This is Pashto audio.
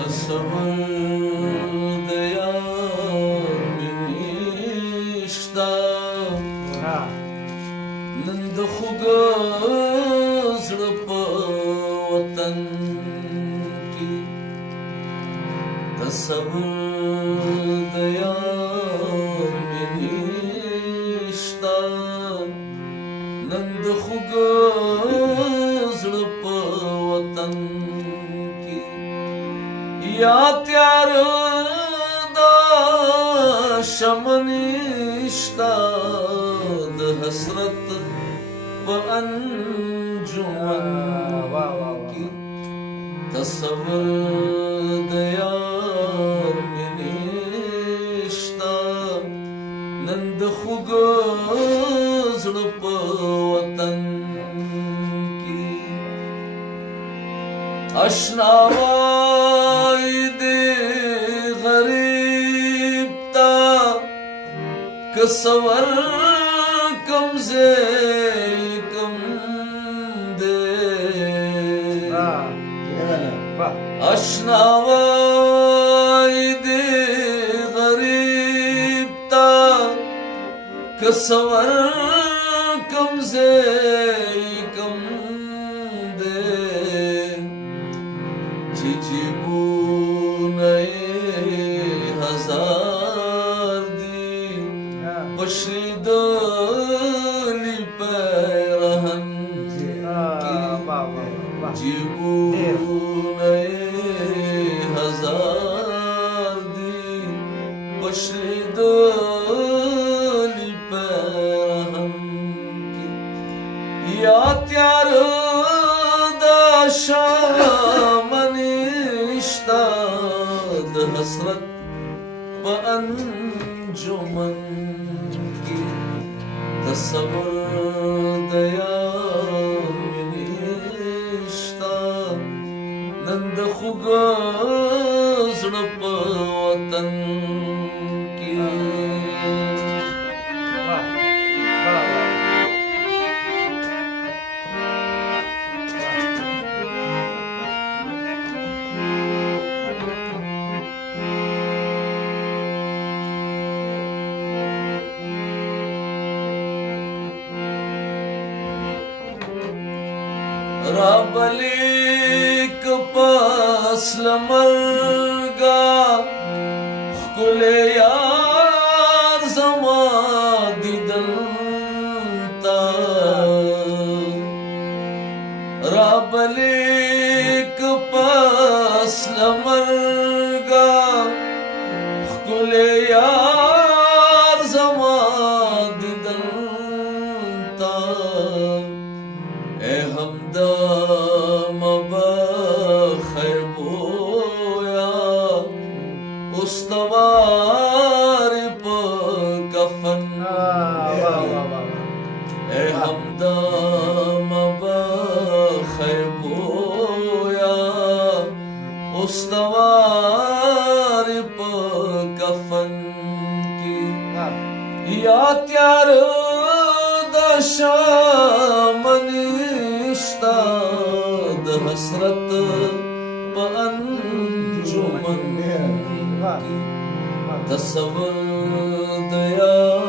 تصور د یار مینې شته نن د خوږه زړه په وطن کې تصور د یار مینې شته نن د خوږه زړه په وطن یا تیار دا شمنشتا د حسرت په انجمن کی تصور د یار مینشتا نن د خوږه زړه په وطن کی اشنا کسور کم زے کم دے اشناوائی دے غریب تا کسور کم زے کم دے جی بو نئے ہزار پشری دلی پیرہن کی جیبونے ہزار دی پشری دلی پیرہن کی یا تیار دا شامنشتا د حسرت پا انجمن تصور د یار مینشتا نن د خوږه زړه په وطن کې رابلیک پاس لمرگا خکل یار زما دیدن تا رابلیک پاس لمرگا خکل یار زما دیدن تا اے ہمدم بخیر بویا استوار پا کفن اے ہمدم بخیر بویا استوار پا کفن کی یا تیار دا شامنشتا د حسرت پا انجمن تصور د یار